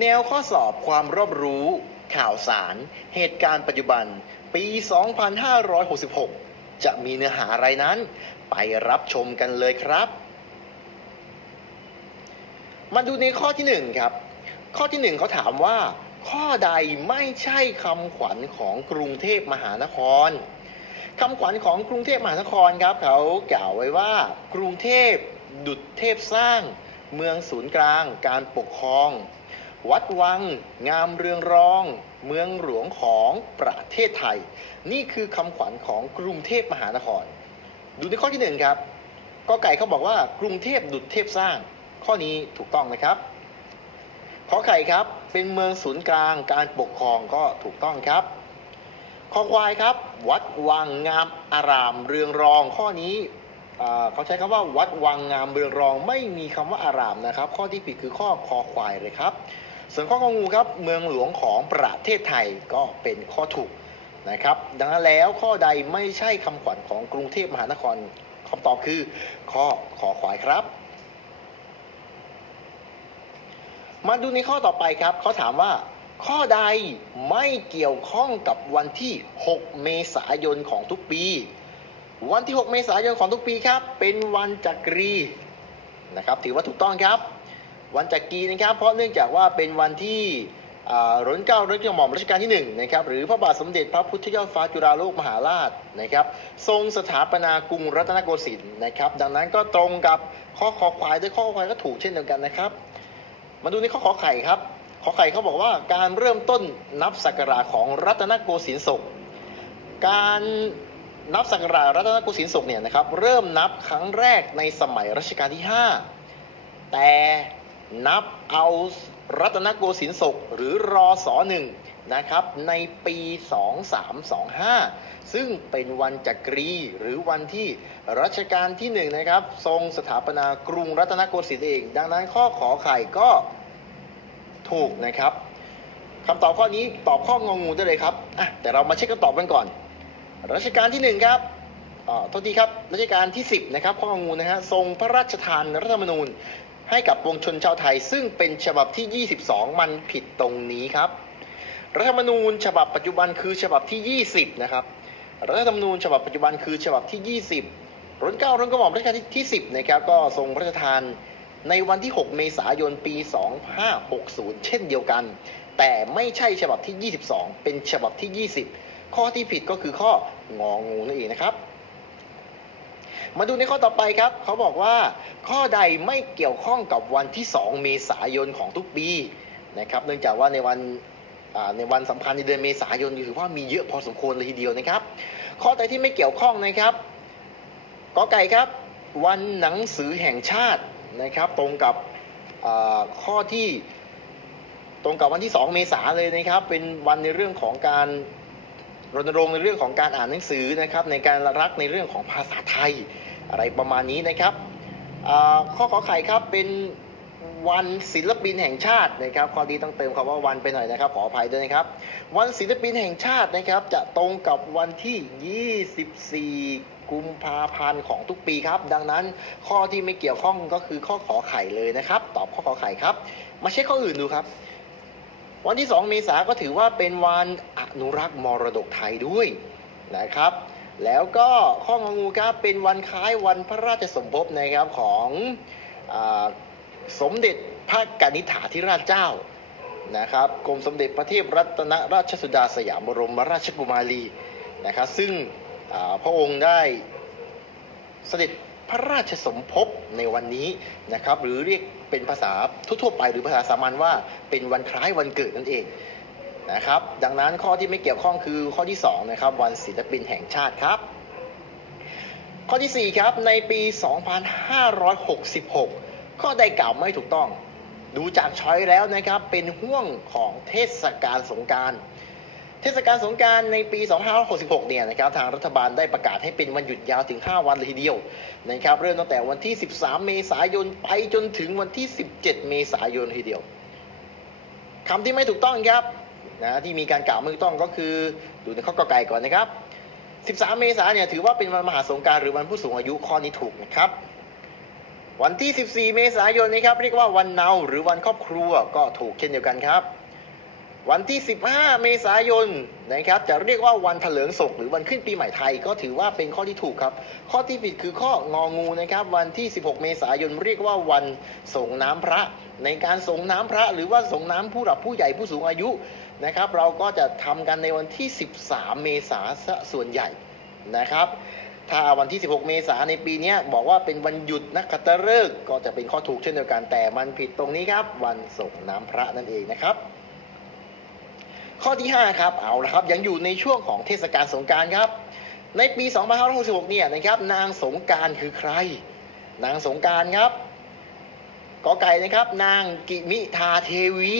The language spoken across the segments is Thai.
แนวข้อสอบความรอบรู้ ข่าวสาร เหตุการณ์ปัจจุบัน ปี 2566 จะมีเนื้อหาอะไรนั้น ไปรับชมกันเลยครับ มาดูในข้อที่หนึ่งครับ ข้อที่หนึ่งเขาถามว่า ข้อใดไม่ใช่คำขวัญของกรุงเทพมหานครคำขวัญของกรุงเทพมหานครครับ เขากล่าวไว้ว่า กรุงเทพดุจเทพสร้าง เมืองศูนย์กลาง การปกครอง วัดวัง งามเรืองรอง เมืองหลวงของประเทศไทย นี่คือคำขวัญของกรุงเทพมหานคร ดูในข้อที่หนึ่งครับก็ไก่เขาบอกว่ากรุงเทพดุจเทพสร้าง ข้อนี้ถูกต้องนะครับขอไข่ครับเป็นเมืองศูนย์กลางการปกครองก็ถูกต้องครับขอควายครับ วัดวังงามอารามเรืองรองข้อนี้เขาใช้คำว่าวัดวังงามเรืองรอง ไม่มีคำว่าอารามนะครับ ข้อที่ผิดคือข้อคอควายเลยครับ ส่วนข้ององูครับเมืองหลวงของประเทศไทยก็เป็นข้อถูกนะครับดังนั้นแล้วข้อใดไม่ใช่คำขวัญของกรุงเทพมหานครคำตอบคือข้อขอควายครับ มาดูในข้อต่อไปครับเขาถามว่า ข้อใดไม่เกี่ยวข้องกับวันที่ 6 เมษายนของทุกปี วันที่ 6 เมษายนของทุกปีครับ เป็นวันจักรีนะครับ ถือว่าถูกต้องครับ วันจักรีนะครับ เพราะเนื่องจากว่าเป็นวันที่อ่ารัชเก้ารัชกระหม่อมรัชกาลที่1นะครับหรือพระบาทสมเด็จพระพุทธเจ้าฟ้าจุฬาโลกมหาราชนะครับทรงสถาปนากรุงรัตนโกสินทร์นะครับ ดังนั้นก็ตรงกับข้อคอควายด้วยข้อคอควายก็ถูกเช่นเดียวกันนะครับ มาดูในข้อขอไข่ครับขอไข่เขาบอกว่าการเริ่มต้นนับศักราชของรัตนโกสินทร์ศกการนับศักราชรัตนโกสินทร์ศกเนี่ยนะครับเริ่มนับครั้งแรกในสมัยรัชกาลที่ 5 แต่ นับเอารัตนโกสินทร์ศกหรือรอสอหนึ่งนะครับในปี 2325 ซึ่งเป็นวันจักรีหรือวันที่รัชกาลที่หนึ่งนะครับ ทรงสถาปนากรุงรัตนโกสินทร์เอง ดังนั้นข้อขอไข่ก็ถูกนะครับคำตอบข้อนี้ตอบข้ององูได้เลยครับอะแต่เรามาเช็คคำตอบกันก่อน รัชกาลที่หนึ่งครับอ่าโทษทีครับรัชกาลที่ 10 นะครับข้องูนะฮะทรงพระราชทานรัฐธรรมนูญ ให้กับปวงชนชาวไทย ซึ่งเป็นฉบับที่ 22 มันผิดตรงนี้ครับ รัฐธรรมนูญฉบับปัจจุบันคือฉบับที่ 20 นะครับ รัฐธรรมนูญฉบับปัจจุบันคือฉบับที่ 20รัชการัชกาลกระหม่อมรัชกาลที่ 10 นะครับ ก็ทรงพระราชทานในวันที่ 6 เมษายน ปี 2560 เช่นเดียวกัน แต่ไม่ใช่ฉบับที่ 22 เป็นฉบับที่ 20 ข้อที่ผิดก็คือข้ององูนั่นเองนะครับ มาดูในข้อต่อไปครับ เขาบอกว่า ข้อใดไม่เกี่ยวข้องกับวันที่ 2 เมษายนของทุกปีนะครับ เนื่องจากว่าในวันในวันสำคัญในเดือนเมษายนถือว่ามีเยอะพอสมควรเลยทีเดียวนะครับ ข้อใดที่ไม่เกี่ยวข้องนะครับกอไก่ครับ วันหนังสือแห่งชาตินะครับ ตรงกับข้อที่ตรงกับวันที่ 2 เมษาเลยนะครับ เป็นวันในเรื่องของการรณรงค์ในเรื่องของการอ่านหนังสือนะครับ ในการรักในเรื่องของภาษาไทย อะไรประมาณนี้นะครับข้อขอไข่ครับเป็นวันศิลปินแห่งชาตินะครับข้อดีต้องเติมคำว่าวันไปหน่อยนะครับ ขออภัยด้วยนะครับ วันศิลปินแห่งชาตินะครับ จะตรงกับวันที่ 24 กุมภาพันธ์ของทุกปีครับ ดังนั้นข้อที่ไม่เกี่ยวข้องก็คือข้อขอไข่เลยนะครับ ตอบข้อขอไข่ครับ มาเช็คข้ออื่นดูครับ วันที่ 2 เมษาก็ถือว่าเป็นวันอนุรักษ์มรดกไทยด้วยนะครับ แล้วก็ข้ององูครับเป็นวันคล้ายวันพระราชสมภพนะครับของอสมเด็จพระกนิษฐาธิราชเจ้านะครับกรมสมเด็จพระเทพรัตนราชสุดาสยามบรมราชกุมารีนะครับซึ่งพระองค์ได้เสด็จพระราชสมภพในวันนี้นะครับหรือเรียกเป็นภาษาทั่วๆไปหรือภาษาสามัญว่าเป็นวันคล้ายวันเกิดนั่นเอง นะครับ ดังนั้นข้อที่ไม่เกี่ยวข้องคือข้อที่2นะครับวันศิลปินแห่งชาติครับ ข้อทีสี่ 4 ครับในปี 2566 ข้อใดกล่าวไม่ถูกต้อง ดูจากช้อยแล้วนะครับเป็นห่วงของเทศกาลสงการเทศกาลสงการในปี 2566 เนี่ยนะครับทางรัฐบาลได้ประกาศให้เป็นวันหยุดยาวถึง 5 วันเลยทีเดียวนะครับเริ่มตั้งแต่วันที่ 13 เมษายนไปจนถึงวันที่ 17 เมษายนทีเดียวคำที่ไม่ถูกต้องครับ นะที่มีการกล่าวไม่ถูกต้องก็คือดูในข้อกอไก่ก่อนนะครับ 13 เมษายนเนี่ยถือว่าเป็นวันมหาสงการหรือวันผู้สูงอายุข้อนี้ถูกนะครับ วันที่ 14 เมษายนนะครับเรียกว่าวันเนาหรือวันครอบครัวก็ถูกเช่นเดียวกันครับ วันที่ 15 เมษายนนะครับจะเรียกว่าวันเถลิงศกหรือวันขึ้นปีใหม่ไทยก็ถือว่าเป็นข้อที่ถูกครับ ข้อที่ผิดคือข้ององูนะครับวันที่ 16 เมษายนเรียกว่าวันส่งน้ำพระ ในการส่งน้ำพระ หรือว่าส่งน้ำผู้หลับผู้ใหญ่ผู้สูงอายุ นะครับ เราก็จะทำกันในวันที่ 13 เมษายนซะส่วนใหญ่นะครับ ถ้าวันที่ 16 เมษายนในปีนี้บอกว่าเป็นวันหยุดนักขัตฤกษ์ก็จะเป็นข้อถูกเช่นเดียวกันแต่มันผิดตรงนี้ครับ วันส่งน้ำพระนั่นเองนะครับ ข้อที่ 5 ครับเอาละครับยังอยู่ในช่วงของเทศกาลสงการครับ ในปี 2566 เนี่ยนะครับนางสงการคือใคร นางสงการครับกอไก่นะครับ นางกิมิทาเทวี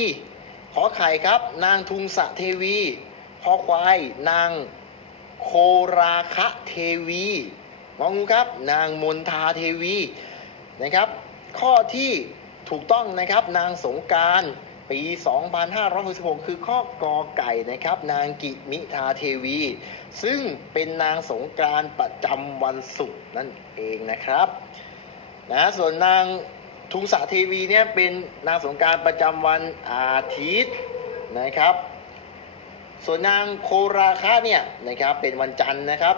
ขอไข่ครับ นางทุงสะเทวีขอควาย นางโคราคะเทวีงองูครับ นางมนทาเทวีนะครับ ข้อที่ถูกต้องนะครับนางสงการปี 2566 คือข้อกอไก่นะครับ นางกิมิทาเทวี ซึ่งเป็นนางสงการประจำวันศุกร์นั่นเองนะครับนะส่วนนาง ทุงสะเทวีเนี่ยเป็นนางสงการประจำวันอาทิตย์นะครับ ส่วนนางโคราคะเนี่ยนะครับเป็นวันจันทร์นะครับ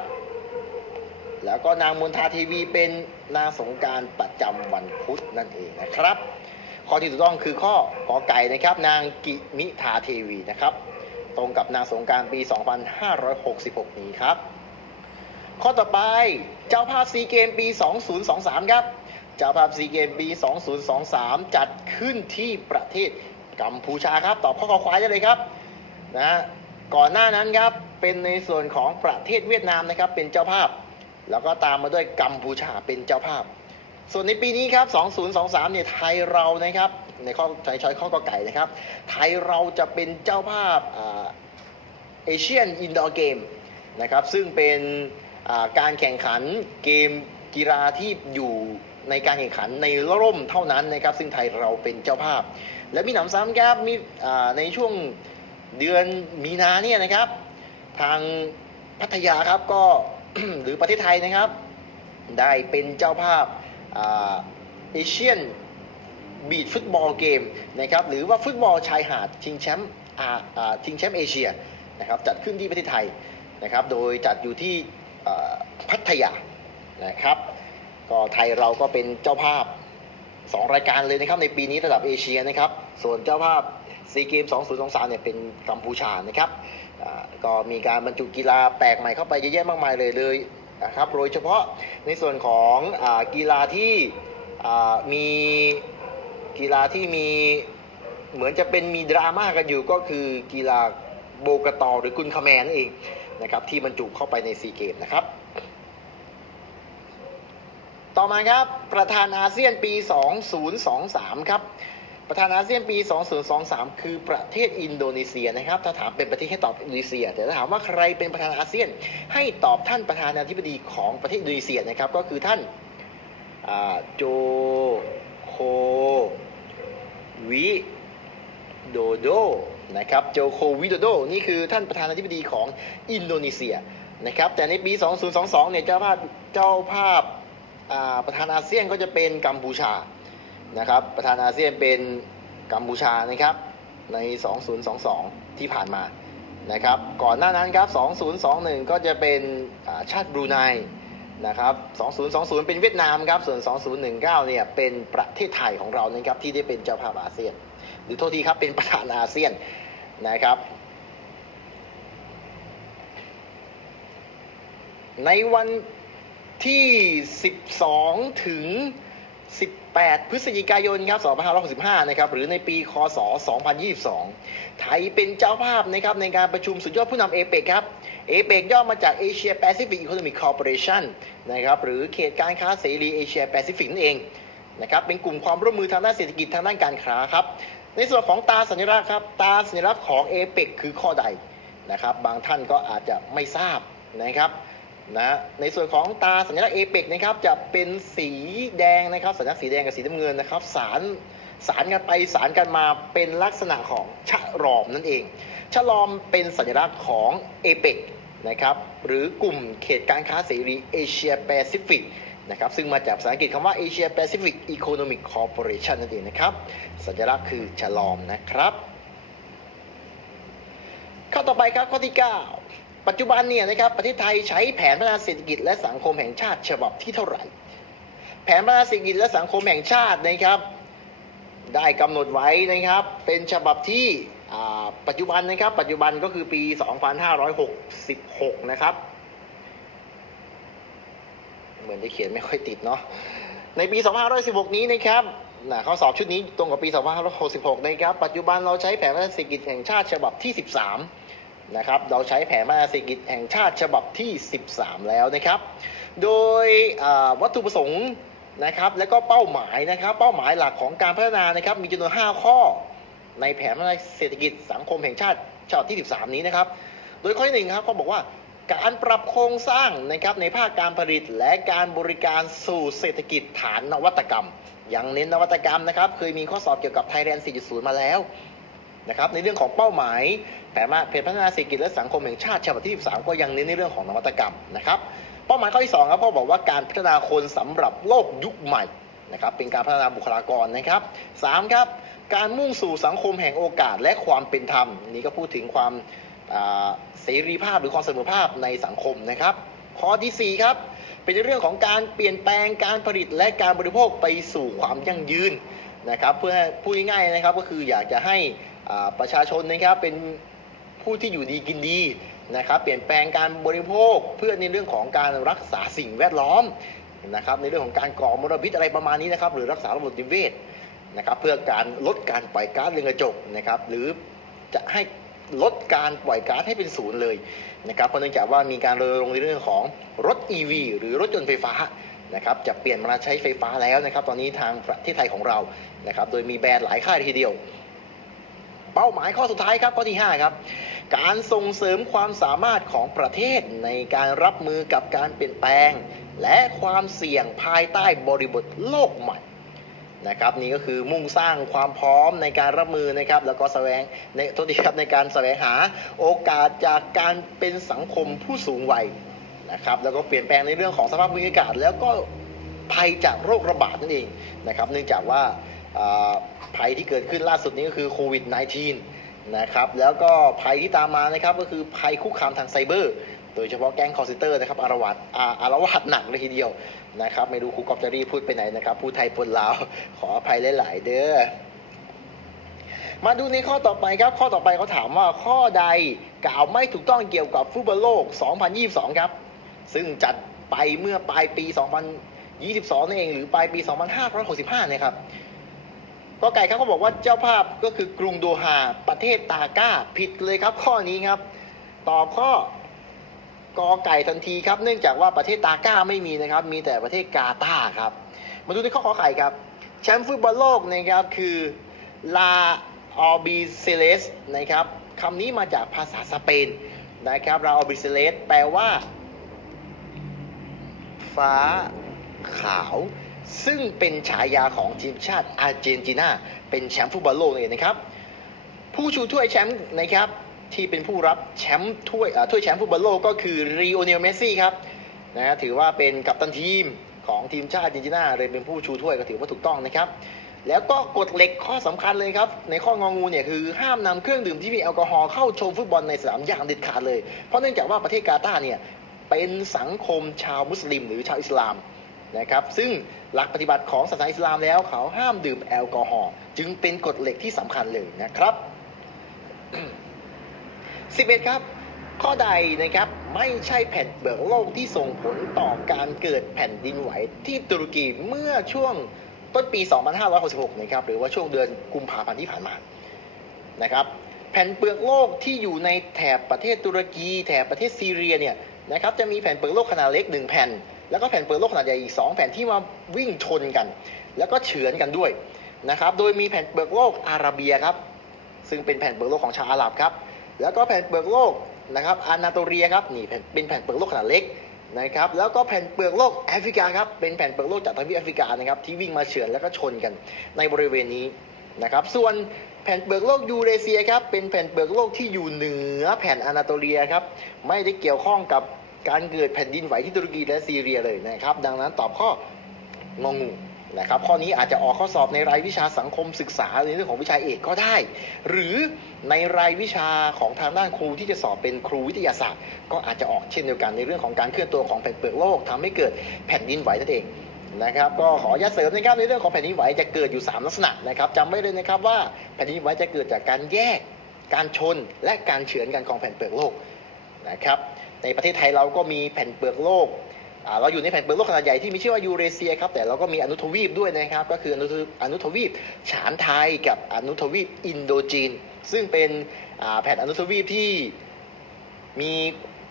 แล้วก็นางมนทาเทวีเป็นนางสงการประจำวันพุธนั่นเองนะครับ ข้อที่ถูกต้องคือข้อกอไก่นะครับ นางกิมิทาเทวีนะครับ ตรงกับนางสงการปี 2566 นี้ครับ ข้อต่อไปเจ้าภาพซีเกมปี 2023 ครับ จ้าภาพซีเกมปี 2023 จัดขึ้นที่ประเทศกัมพูชาครับ ตอบข้อคอควายได้เลยครับนะก่อนหน้านั้นครับ เป็นในส่วนของประเทศเวียดนามนะครับ เป็นเจ้าภาพ แล้วก็ตามมาด้วยกัมพูชาเป็นเจ้าภาพ ส่วนในปีนี้ครับ 2023 เนี่ยไทยเรานะครับ ในข้อใช้ช้อยข้อกอไก่นะครับ ไทยเราจะเป็นเจ้าภาพเอเชียนอินดอร์เกมนะครับ ซึ่งเป็นการแข่งขันเกมกีฬาที่อยู่ ในการแข่งขันในร่มเท่านั้นนะครับ ซึ่งไทยเราเป็นเจ้าภาพ และมีหนำซ้ำครับมีในช่วงเดือนมีนาเนี่ยนะครับ ทางพัทยาครับก็หรือประเทศไทยนะครับ ได้เป็นเจ้าภาพเอเชียนบีดฟุตบอลเกมนะครับหรือว่าฟุตบอลชายหาดชิงแชมป์ชิงแชมป์เอเชียนะครับจัดขึ้นที่ประเทศไทยนะครับ โดยจัดอยู่ที่พัทยานะครับ ก็ไทยเราก็เป็นเจ้าภาพ 2 รายการเลยนะครับในปีนี้ระดับเอเชียนะครับ ส่วนเจ้าภาพซีเกม2023เนี่ยเป็นกัมพูชานะครับก็มีการบรรจุกีฬาแปลกใหม่เข้าไปเยอะแยะมากมายเลยเลยนะครับโดยเฉพาะในส่วนของอกีฬาที่มีกีฬาที่มีเหมือนจะเป็นมีดราม่ากันอยู่ก็คือกีฬาโบกตอหรือกุนคาแมนนั่นเองนะครับที่บรรจุเข้าไปในซีเกมนะครับ ต่อมาครับประธานอาเซียนปี 2023 ครับประธานอาเซียนปี 2023 คือประเทศอินโดนีเซียนะครับ ถ้าถามเป็นประเทศให้ตอบอินโดนีเซีย แต่ถ้าถามว่าใครเป็นประธานอาเซียน ให้ตอบท่านประธานาธิบดีของประเทศอินโดนีเซียนะครับ ก็คือท่านาโจโควิโดโดนะครับ โจโควิโดโด นี่คือท่านประธานาธิบดีของอินโดนีเซียนะครับ แต่ในปี 2022 เนี่ยเจ้าภาพเจ้าภาพ ประธานอาเซียนก็จะเป็นกัมพูชานะครับ ประธานอาเซียนเป็นกัมพูชานะครับใน 2022 ที่ผ่านมานะครับ ก่อนหน้านั้นครับ 2021 ก็จะเป็นาชาติบรูไนนะครับ 2020 เป็นเวียดนามครับ ส่วน 2019 เนี่ยเป็นประเทศไทยของเรานะครับที่ได้เป็นเจ้าภาพอาเซียน หรือโทษทีครับเป็นประธานอาเซียนนะครับในวัน ที่ 12 ถึง 18 พฤศจิกายนครับ2565 นะครับ หรือในปีคศ 2022 ไทยเป็นเจ้าภาพนะครับในการประชุมสุดยอดผู้นำเอเปกครับ เอเปกย่อมาจาก Asia Pacific Economic Cooperation นะครับหรือเขตการค้าเสรีเอเชียแปซิฟิกนั่นเองนะครับเป็นกลุ่มความร่วมมือทางด้านเศรษฐกิจทางด้านการค้าครับ ในส่วนของตาสัญลักษณ์ครับ ตาสัญลักษณ์ของเอเปกคือข้อใดนะครับ บางท่านก็อาจจะไม่ทราบนะครับ นะในส่วนของตาสัญลักษณ์เอเปกนะครับจะเป็นสีแดงนะครับสัญลักษณ์สีแดงกับสีน้ำเงินนะครับสารสารกันไปสารกันมาเป็นลักษณะของชะลอมนั่นเองชะลอมเป็นสัญลักษณ์ของเอเปกนะครับหรือกลุ่มเขตการค้าเสรีเอเชียแปซิฟิกนะครับซึ่งมาจากภาษาอังกฤษคำว่า Asia Pacific Economic Corporation นั่นเองนะครับ สัญลักษณ์คือฉลอมนะครับ ข้อต่อไปครับข้อที่ 9 ปัจจุบันเนี่ยนะครับประเทศไทยใช้แผนพัฒนาเศรษฐกิจและสังคมแห่งชาติฉบับที่เท่าไหร่ แผนพัฒนาเศรษฐกิจและสังคมแห่งชาตินะครับ ได้กำหนดไว้นะครับ เป็นฉบับที่ปัจจุบันนะครับ ปัจจุบันก็คือปี 2566 นะครับ เหมือนจะเขียนไม่ค่อยติดเนาะในปี 2516 นี้นะครับนะข้อสอบชุดนี้ตรงกับปี 2566 นะครับ ปัจจุบันเราใช้แผนพัฒนาเศรษฐกิจแห่งชาติฉบับที่ 13 นะครับเราใช้แผนพัฒนาเศรษฐกิจแห่งชาติฉบับที่ 13 แล้วนะครับ โดยวัตถุประสงค์นะครับและก็เป้าหมายนะครับ เป้าหมายหลักของการพัฒนานะครับมีจำนวน 5 ข้อ ในแผนพัฒนาเศรษฐกิจสังคมแห่งชาติฉบับที่ 13 นี้นะครับ โดยข้อที่หนึ่งครับเขาบอกว่าการปรับโครงสร้างนะครับในภาคการผลิตและการบริการสู่เศรษฐกิจฐานนวัตกรรมยังเน้นนวัตกรรมนะครับ เคยมีข้อสอบเกี่ยวกับ Thailand 4.0 มาแล้ว นะครับในเรื่องของเป้าหมายแผนมาแผนพัฒนาเศรษฐกิจและสังคมแห่งชาติฉบับที่ 13 ก็ยังเน้นในเรื่องของนวัตกรรมนะครับเป้าหมายข้อที่2ครับพ่อบอกว่าการพัฒนาคนสำหรับโลกยุคใหม่นะครับเป็นการพัฒนาบุคลากรนะครับสามครับการมุ่งสู่สังคมแห่งโอกาสและความเป็นธรรม นี่ก็พูดถึงความเสรีภาพหรือความเสมอภาพในสังคมนะครับ ข้อทีสี่ 4 ครับเป็นเรื่องของการเปลี่ยนแปลงการผลิตและการบริโภคไปสู่ความยั่งยืนนะครับเพื่อพูดง่ายๆนะครับก็คืออยากจะให้ ประชาชนนะครับเป็นผู้ที่อยู่ดีกินดีนะครับเปลี่ยนแปลงการบริโภคเพื่อในเรื่องของการรักษาสิ่งแวดล้อมนะครับในเรื่องของการก่อมลพิษอะไรประมาณนี้นะครับหรือรักษาระบบนิเวศนะครับเพื่อการลดการปล่อยก๊าซเรือนกระจกนะครับหรือจะให้ลดการปล่อยก๊าซให้เป็นศูนย์เลยนะครับเพราะเนื่องจากว่ามีการรณรงค์ในเรื่องของรถ EV หรือรถยนต์ไฟฟ้านะครับจะเปลี่ยนมาใช้ไฟฟ้าแล้วนะครับตอนนี้ทางประเทศไทยของเรานะครับโดยมีแบรนด์หลายค่ายทีเดียว เป้าหมายข้อสุดท้ายครับข้อที่ 5 ครับ การส่งเสริมความสามารถของประเทศในการรับมือกับการเปลี่ยนแปลง และความเสี่ยงภายใต้บริบทโลกใหม่นะครับนี่ก็คือมุ่งสร้างความพร้อมในการรับมือนะครับ แล้วก็แสวงในโทษทีครับในการแสวงหาโอกาสจากการเป็นสังคมผู้สูงวัยนะครับ แล้วก็เปลี่ยนแปลงในเรื่องของสภาพภูมิอากาศ แล้วก็ภัยจากโรคระบาดนั่นเองนะครับ เนื่องจากว่า ภัยที่เกิดขึ้นล่าสุดนี้ก็คือโควิด -19 นะครับแล้วก็ภัยที่ตามมานะครับก็คือภัยคุกคามทางไซเบอร์ โดยเฉพาะแก๊งคอร์เซนเตอร์นะครับอารวาสอารวาสหนักเลยทีเดียวนะครับไม่รู้ครูกอบจะรีพูดไปไหนนะครับพูดไทยปนลาวขออภัยหลาย ๆ เด้อมาดูในข้อต่อไปครับ ข้อต่อไปเขาถามว่าข้อใดกล่าวไม่ถูกต้องเกี่ยวกับฟุตบอลโลก 2022 ครับ ซึ่งจัดไปเมื่อปลายปี 2022 นั่นเอง หรือปลายปี 2565 นะครับ ก็ไก่ครับเขาบอกว่าเจ้าภาพก็คือกรุงโดฮาประเทศตาก้าผิดเลยครับ ข้อนี้ครับ ตอบข้อกอไก่ทันทีครับ เนื่องจากว่าประเทศตาก้าไม่มีนะครับ มีแต่ประเทศกาตาร์ครับ มาดูในข้อขอไข่ครับแชมป์ฟุตบอลโลกนะครับคือลาออบิเซเลสนะครับคำนี้มาจากภาษาสเปนนะครับลาออบิเซเลสแปลว่า ฟ้าขาว ซึ่งเป็นฉายาของทีมชาติอาร์เจนตินาเป็นแชมป์ฟุตบอลโลกเลยนะครับ ผู้ชูถ้วยแชมป์นะครับที่เป็นผู้รับแชมป์ถ้วยถ้วยแชมป์ฟุตบอลโลกก็คือรีโอเนลเมสซี่ครับนะฮะถือว่าเป็นกัปตันทีมของทีมชาติอาร์เจนตินาเลยเป็นผู้ชูถ้วยก็ถือว่าถูกต้องนะครับ แล้วก็กฎเหล็กข้อสำคัญเลยครับ ในข้ององูเนี่ยคือห้ามนำเครื่องดื่มที่มีแอลกอฮอล์เข้าชมฟุตบอลในสนามอย่างเด็ดขาดเลย เพราะเนื่องจากว่าประเทศกาตาร์เนี่ยเป็นสังคมชาวมุสลิมหรือชาวอิสลาม นะครับซึ่งหลักปฏิบัติของศาสนาอิสลามแล้วเขาห้ามดื่มแอลกอฮอล์จึงเป็นกฎเหล็กที่สำคัญเลยนะครับ 11 ครับ ข้อใดนะครับไม่ใช่แผ่นเปลือกโลกที่ส่งผลต่อการเกิดแผ่นดินไหวที่ตุรกีเมื่อช่วงต้นปี 2566 นะครับหรือว่าช่วงเดือนกุมภาพันธ์ที่ผ่านมานะครับแผ่นเปลือกโลกที่อยู่ในแถบประเทศตุรกี แถบประเทศซีเรียเนี่ยนะครับจะมีแผ่นเปลือกโลกขนาดเล็ก 1 แผ่น แล้วก็แผ่นเปลือกโลกขนาดใหญ่อีก 2 แผ่นที่มาวิ่งชนกัน แล้วก็เฉือนกันด้วยนะครับ โดยมีแผ่นเปลือกโลกอาราเบียครับ ซึ่งเป็นแผ่นเปลือกโลกของชาวอาหรับครับ แล้วก็แผ่นเปลือกโลกนะครับอานาโตเรียครับนี่เป็นแผ่นเปลือกโลกขนาดเล็กนะครับ แล้วก็แผ่นเปลือกโลกแอฟริกาครับเป็นแผ่นเปลือกโลกจากทวีปแอฟริกานะครับที่วิ่งมาเฉือนแล้วก็ชนกันในบริเวณนี้นะครับ ส่วนแผ่นเปลือกโลกยูเรเซียครับเป็นแผ่นเปลือกโลกที่อยู่เหนือแผ่นอนาโตเลียครับไม่ได้เกี่ยวข้องกับ การเกิดแผ่นดินไหวที่ตุรกีและซีเรียเลยนะครับ ดังนั้นตอบข้ององูนะครับข้อนี้อาจจะออกข้อสอบในรายวิชาสังคมศึกษาในเรื่องของวิชาเอกก็ได้ หรือในรายวิชาของทางด้านครูที่จะสอบเป็นครูวิทยาศาสตร์ ก็อาจจะออกเช่นเดียวกันในเรื่องของการเคลื่อนตัวของแผ่นเปลือกโลกทำให้เกิดแผ่นดินไหวนั่นเองนะครับก็ขออนุญาตเสริมนะครับในเรื่องของแผ่นดินไหวจะเกิดอยู่ 3 ลักษณะนะครับจำไว้เลยนะครับว่าแผ่นดินไหวจะเกิดจากการแยก การชน และการเฉือนกันของแผ่นเปลือกโลกนะครับ ในประเทศไทยเราก็มีแผ่นเปลือกโลกเราอยู่ในแผ่นเปลือกโลกขนาดใหญ่ที่มีชื่อว่ายูเรเซียครับแต่เราก็มีอนุทวีปด้วยนะครับ ก็คืออนุทอนุทวีปฉานไทยกับอนุทวีปอินโดจีน ซึ่งเป็นแผ่นอนุทวีปที่มี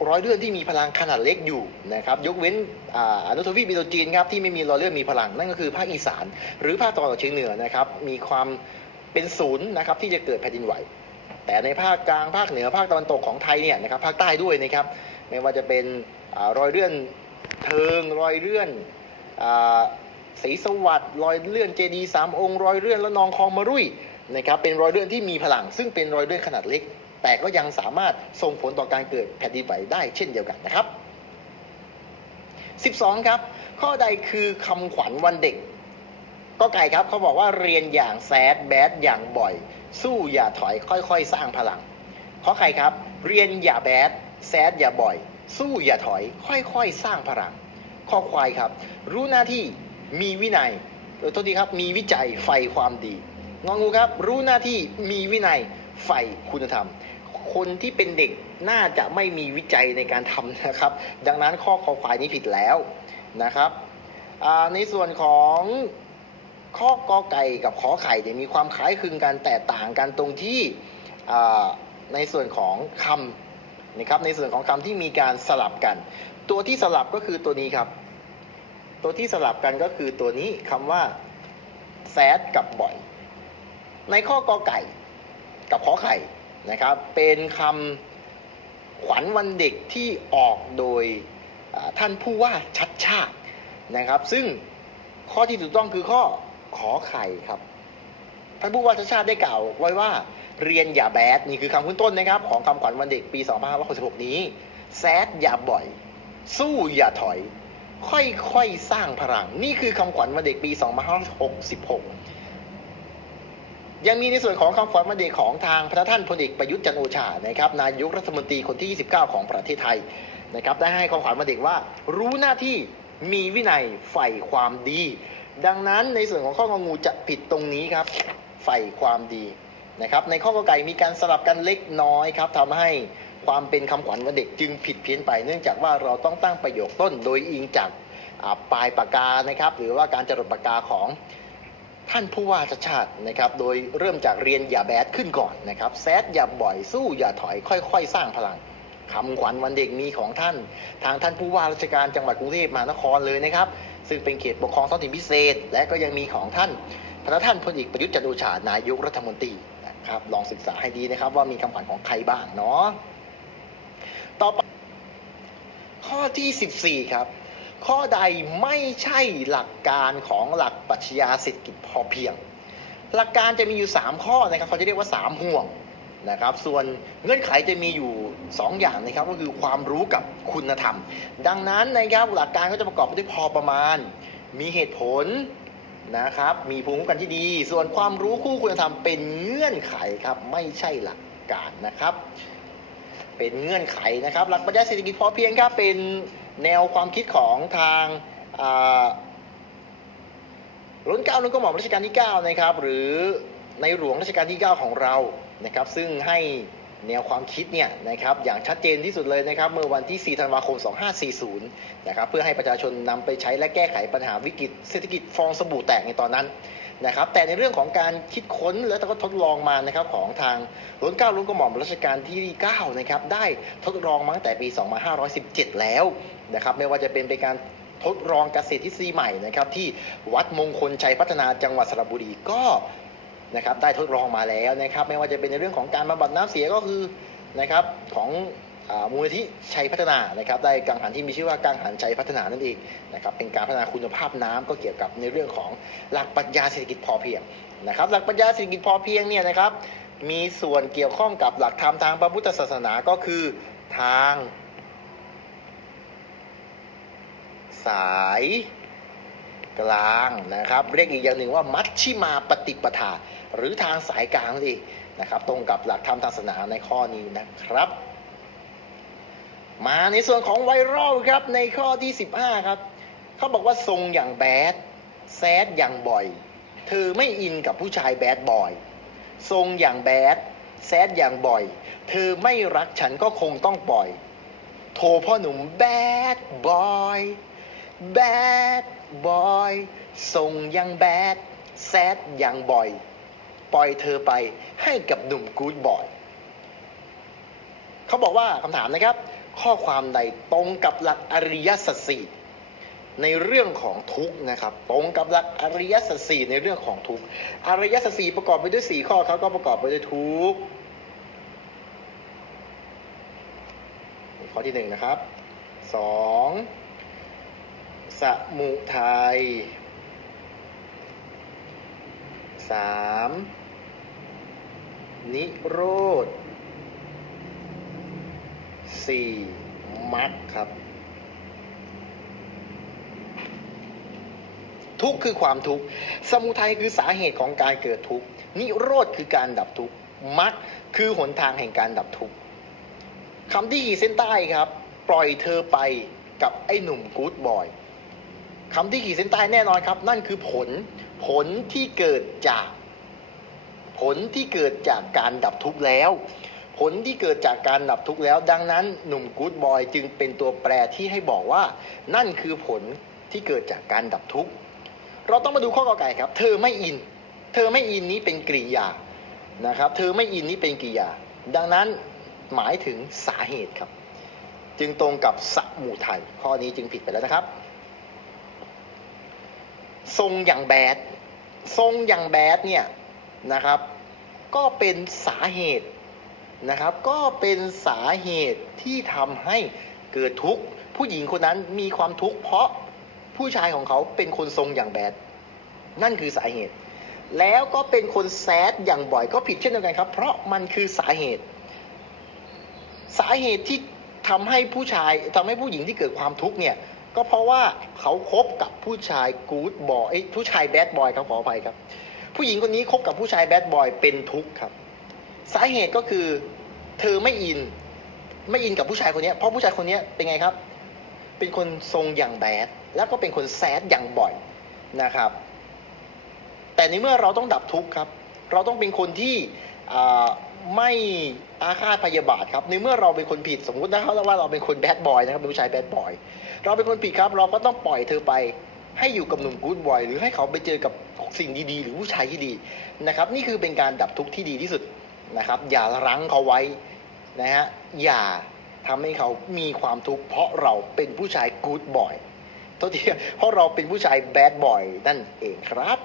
รอยเลื่อนที่มีพลังขนาดเล็กอยู่นะครับยกเว้นออนุทวีปอินโดจีนครับที่ไม่มีรอยเลื่อนมีพลังนั่นก็คือภาคอีสาน หรือภาคตะวันออกเฉียงเหนือนะครับมีความเป็นศูนย์นะครับที่จะเกิดแผ่นดินไหว แต่ในภาคกลางภาคเหนือภาคตะวันตกของไทยเนี่ยนะครับภาคใต้ด้วยนะครับ ไม่ว่าจะเป็นอรอยเลื่อนเทิงรอยเลื่อนศรีสวัสด์รอยเลื่อนเจดีสามองค์รอยเลื่อนและนองคลองมะรุ่ยนะครับเป็นรอยเลื่อนที่มีพลัง ซึ่งเป็นรอยเลื่อนขนาดเล็ก แต่ก็ยังสามารถส่งผลต่อการเกิดแผ่นดินไหวได้เช่นเดียวกันนะครับ 12 ครับ ข้อใดคือคำขวัญวันเด็กก็ไก่ครับเขาบอกว่าเรียนอย่างแซดแบดอย่างบ่อย สู้อย่าถอยค่อยๆ สร้างพลังข้อไข่ครับ เรียนอย่าแบด แซดอย่าบ่อย สู้อย่าถอย ค่อยๆ สร้างพลัง ข้อควายครับ รู้หน้าที่มีวินัยโทษทีครับ มีวิจัยใฝ่ความดี งองูครับ รู้หน้าที่มีวินัยใฝ่คุณธรรม คนที่เป็นเด็กน่าจะไม่มีวิจัยในการทำนะครับ ดังนั้นข้อคอควายนี้ผิดแล้วนะครับ ในส่วนของข้อกอไก่กับขอไข่เนี่ยมีความคล้ายคลึงกันแต่ต่างกันตรงที่ในส่วนของคำ นะครับในส่วนของคำที่มีการสลับกัน ตัวที่สลับก็คือตัวนี้ครับ ตัวที่สลับกันก็คือตัวนี้คำว่าแซดกับบ่อย ในข้อกอไก่กับขอไข่นะครับเป็นคำขวัญวันเด็กที่ออกโดยท่านผู้ว่าชัดชาตินะครับ ซึ่งข้อที่ถูกต้องคือข้อขอไข่ครับ ท่านผู้ว่าชัดชาติได้กล่าวไว้ว่า เรียนอย่าแบดนี่คือคำขึ้นต้นนะครับ ของคำขวัญวันเด็กปี 2566 นี้แซดอย่าบ่อย สู้อย่าถอย ค่อยๆสร้างพลัง นี่คือคำขวัญวันเด็กปี 2566 ยังมีในส่วนของคำขวัญวันเด็กของทางพระท่านพลเอกประยุทธ์จันโอชานะครับนายกรัฐมนตรีคนที่ 29 ของประเทศไทยนะครับได้ให้คำขวัญวันเด็กว่า รู้หน้าที่มีวินัยใฝ่ความดี ดังนั้นในส่วนของข้ององูจะผิดตรงนี้ครับใฝ่ความดี นะครับในข้อกไก่มีการสลับกันเล็กน้อยครับทำให้ความเป็นคำขวัญวันเด็กจึงผิดเพี้ยนไป เนื่องจากว่าเราต้องตั้งประโยคต้นโดยอิงจากปลายปากกานะครับ หรือว่าการจรดปากกาของท่านผู้ว่าชัดชาตินะครับ โดยเริ่มจากเรียนอย่าแบดขึ้นก่อนนะครับแซดอย่าบ่อยสู้อย่าถอยค่อย ๆ สร้างพลังคำขวัญวันเด็กมีของท่าน ทางท่านผู้ว่าราชการจังหวัดกรุงเทพมหานครเลยนะครับ ซึ่งเป็นเขตปกครองท้องถิ่นพิเศษ และก็ยังมีของท่านพระท่านพลเอกประยุทธ์จันทร์โอชานายกรัฐมนตรี นะครับ ลองศึกษาให้ดีนะครับ ว่ามีคำขวัญของใครบ้างเนาะต่อไปข้อที่ 14 ครับ ข้อใดไม่ใช่หลักการของหลักปรัชญาเศรษฐกิจพอเพียง หลักการจะมีอยู่ 3 ข้อนะครับเขาจะเรียกว่า 3 ห่วงนะครับ ส่วนเงื่อนไขจะมีอยู่ 2 อย่างนะครับก็คือความรู้กับคุณธรรม ดังนั้นนะครับหลักการก็จะประกอบไปด้วยพอประมาณ มีเหตุผล นะครับ มีภูมิคุ้มกันที่ดี ส่วนความรู้คู่คุณธรรมเป็นเงื่อนไขครับ ไม่ใช่หลักการนะครับ เป็นเงื่อนไขนะครับ หลักปรัชญาเศรษฐกิจพอเพียงครับ เป็นแนวความคิดของทางรุ่นเก้ารุ่นกระหม่อมรัชกาลที่ 9 นะครับ หรือในหลวงรัชกาลที่ 9 ของเรา นะครับ ซึ่งให้ แนวความคิดเนี่ยนะครับอย่างชัดเจนที่สุดเลยนะครับเมื่อวันที่ 4 ธันวาคม 2540 นะครับเพื่อให้ประชาชนนำไปใช้และแก้ไขปัญหาวิกฤตเศรษฐกิจฟองสบู่แตกในตอนนั้นนะครับแต่ในเรื่องของการคิดค้นและก็ทดลองมานะครับของทางรุ่นเก้ารุ่นกระหม่อมรัชกาลที่ 9 นะครับได้ทดลองมาตั้งแต่ปี 2517 แล้วนะครับไม่ว่าจะเป็นเป็นการทดลองเกษตรทฤษฎีใหม่นะครับที่วัดมงคลชัยพัฒนาจังหวัดสระบุรีก็ นะครับได้ทดลองมาแล้วนะครับ ไม่ว่าจะเป็นในเรื่องของการบำบัดน้ำเสียก็คือนะครับของอมูลนิธิชัยพัฒนานะครับ ได้กังหันที่มีชื่อว่ากังหันชัยพัฒนานั่นเองนะครับ เป็นการพัฒนาคุณภาพน้ำก็เกี่ยวกับในเรื่องของหลักปรัชญาเศรษฐกิจพอเพียงนะครับ หลักปรัชญาเศรษฐกิจพอเพียงเนี่ยนะครับ มีส่วนเกี่ยวข้องกับหลักธรรมทางพระพุทธศาสนาก็คือทาง สายกลางนะครับ เรียกอีกอย่างหนึ่งว่ามัชชิมาปฏิปทา หรือทางสายกลางนั่นะครับ ตรงกับหลักธรรมทางศาสนาในข้อนี้นะครับ มาในส่วนของไวรัลครับในข้อที่ 15 ครับเขาบอกว่าทรงอย่างแบดแซดอย่างบ่อย เธอไม่อินกับผู้ชายแบดบอย ทรงอย่างแบดแซดอย่างบ่อย เธอไม่รักฉันก็คงต้องปล่อย โทรพ่อหนุ่มแบดบอยแบดบอยทรงอย่างแบดแซดอย่างบ่อย ปล่อยเธอไปให้กับหนุ่มกู๊ดบอยเขาบอกว่าคำถามนะครับ ข้อความใดตรงกับหลักอริยสัจสี่ในเรื่องของทุกนะครับ ตรงกับหลักอริยสัจสี่ในเรื่องของทุกอริยสัจสี่ประกอบไปด้วยสี่ข้อเขาก็ประกอบไปด้วยทุกข์ข้อที่หนึ่งนะครับสองสมุทัยสาม นิโรธสี่มัดครับ ทุกคือความทุกข์สมุทัยคือสาเหตุของการเกิดทุกข์นิโรธคือการดับทุกข์มัดคือหนทางแห่งการดับทุกข์คำที่ขีดเส้นใต้ครับ ปล่อยเธอไปกับไอ้หนุ่มกู๊ดบอยคำที่ขีดเส้นใต้แน่นอนครับ นั่นคือผลผลที่เกิดจาก ผลที่เกิดจากการดับทุกข์แล้ว ผลที่เกิดจากการดับทุกข์แล้ว ดังนั้นหนุ่มกู๊ดบอยจึงเป็นตัวแปรที่ให้บอกว่า นั่นคือผลที่เกิดจากการดับทุกข์เราต้องมาดูข้อกอไก่ครับ เธอไม่อิน เธอไม่อินนี้เป็นกริยานะครับ เธอไม่อินนี้เป็นกริยา ดังนั้นหมายถึงสาเหตุครับ จึงตรงกับสมุทัยข้อนี้จึงผิดไปแล้วนะครับ ทรงอย่างแบด ทรงอย่างแบดเนี่ย นะครับ ก็เป็นสาเหตุนะครับ ก็เป็นสาเหตุที่ทำให้เกิดทุกข์ผู้หญิงคนนั้นมีความทุกข์เพราะผู้ชายของเขาเป็นคนทรงอย่างแบด นั่นคือสาเหตุ แล้วก็เป็นคนแซดอย่างบ่อยก็ผิดเช่นเดียวกันครับ เพราะมันคือสาเหตุ สาเหตุที่ทำให้ผู้ชายทำให้ผู้หญิงที่เกิดความทุกข์เนี่ยก็เพราะว่าเขาคบกับผู้ชายกู๊ดบอยผู้ชายแบดบอยครับขออภัยครับ ผู้หญิงคนนี้คบกับผู้ชายแบดบอยเป็นทุกข์ครับ สาเหตุก็คือ เธอไม่อิน ไม่อินกับผู้ชายคนนี้เพราะผู้ชายคนนี้เป็นไงครับ เป็นคนทรงอย่างแบดแล้วก็เป็นคนแซดอย่างบ่อยนะครับ แต่ในเมื่อเราต้องดับทุกข์ครับ เราต้องเป็นคนที่ไม่อาฆาตพยาบาทครับในเมื่อเราเป็นคนผิดสมมตินะครับว่าเราเป็นคนแบดบอยนะครับเป็นผู้ชายแบดบอย เราเป็นคนผิดครับ เราก็ต้องปล่อยเธอไป ให้อยู่กับหนุ่มกู๊ดบอยหรือให้เขาไปเจอกับสิ่งดีๆ หรือผู้ชายที่ดีนะครับนี่คือเป็นการดับทุกข์ที่ดีที่สุดนะครับ อย่ารั้งเขาไว้นะฮะอย่าทำให้เขามีความทุกข์เพราะเราเป็นผู้ชายกู๊ดบอยโทษทีเพราะเราเป็นผู้ชายแบดบอยนั่นเองครับ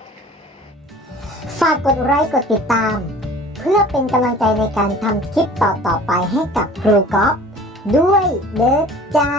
ฝากกดไลค์กดติดตาม เพื่อเป็นกำลังใจในการทำคลิปต่อๆไปให้กับครูก๊อฟด้วยเด้อจ้า